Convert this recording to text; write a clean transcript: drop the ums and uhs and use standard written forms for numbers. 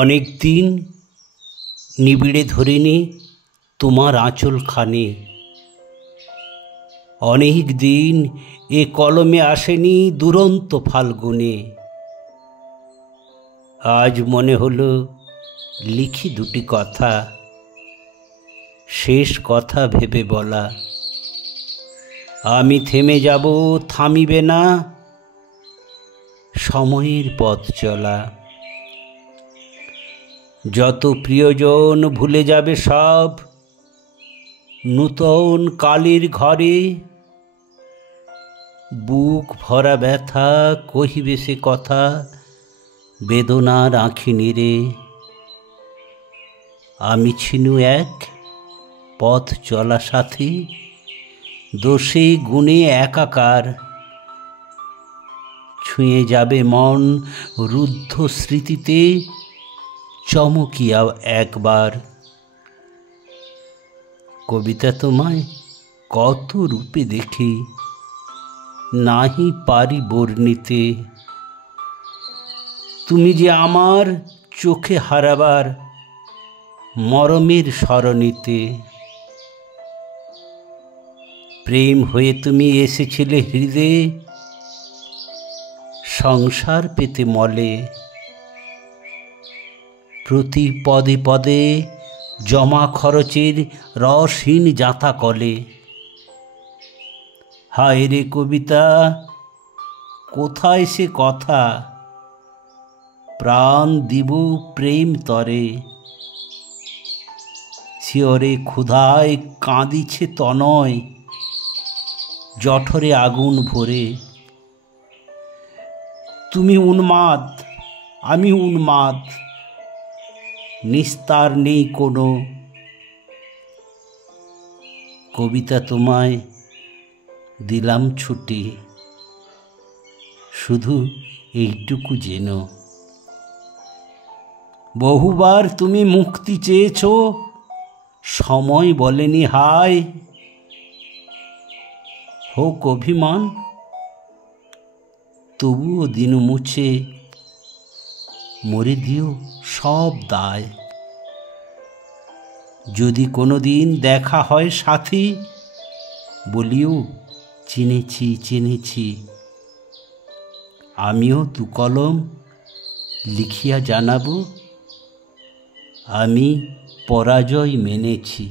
অনেক দিন নিবিড়ে ধরিনি তোমার আঁচলখানি। অনেক দিন এ কলমে আসেনি দুরন্ত ফাল্গুনে। আজ মনে হলো লিখি দুটি কথা, শেষ কথা ভেবে বলা। আমি থেমে যাব, থামিবে না সময়ের পথ চলা। যত প্রিয়জন ভুলে যাবে সব, নূতন কালের ঘরে। বুক ভরা ব্যথা কহিবে সে কথা, বেদনার আঁখি নিরে। আমি ছিনু এক পথ চলা সাথী, দোষে গুণে একাকার। ছুঁয়ে যাবে মন রুদ্ধ স্মৃতিতে, চমকিয়া একবার। কবিতা তোমায় কত রূপে দেখি, নাহি পারি বর্ণিতে। তুমি যে আমার চোখে হারাবার মরমের সরণিতে। প্রেম হয়ে তুমি এসেছিলে হৃদয়ে, সংসার পেতে মলে। প্রতি পদে পদে জমা খরচের রসহীন যাতা কলে। হায় রে কবিতা, কোথায় সে কথা, প্রাণ দিব প্রেম তরে। শিয়রে ক্ষুধায় কাঁদিছে তনয়, জঠরে আগুন ভরে। তুমি উন্মাদ, আমি উন্মাদ, নিস্তার নেই কোনো। কবিতা তোমায় দিলাম ছুটি, শুধু এইটুকু যেন। বহুবার তুমি মুক্তি চেয়েছ, সময় বলেনি হায়। হোক অভিমান, তবুও দিন মুছে মরে দিও সব দায়। যদি কোনো দিন দেখা হয় সাথী, বলিও চিনেছি চিনেছি। আমিও দু কলম লিখিয়া জানাবো, আমি পরাজয় মেনেছি।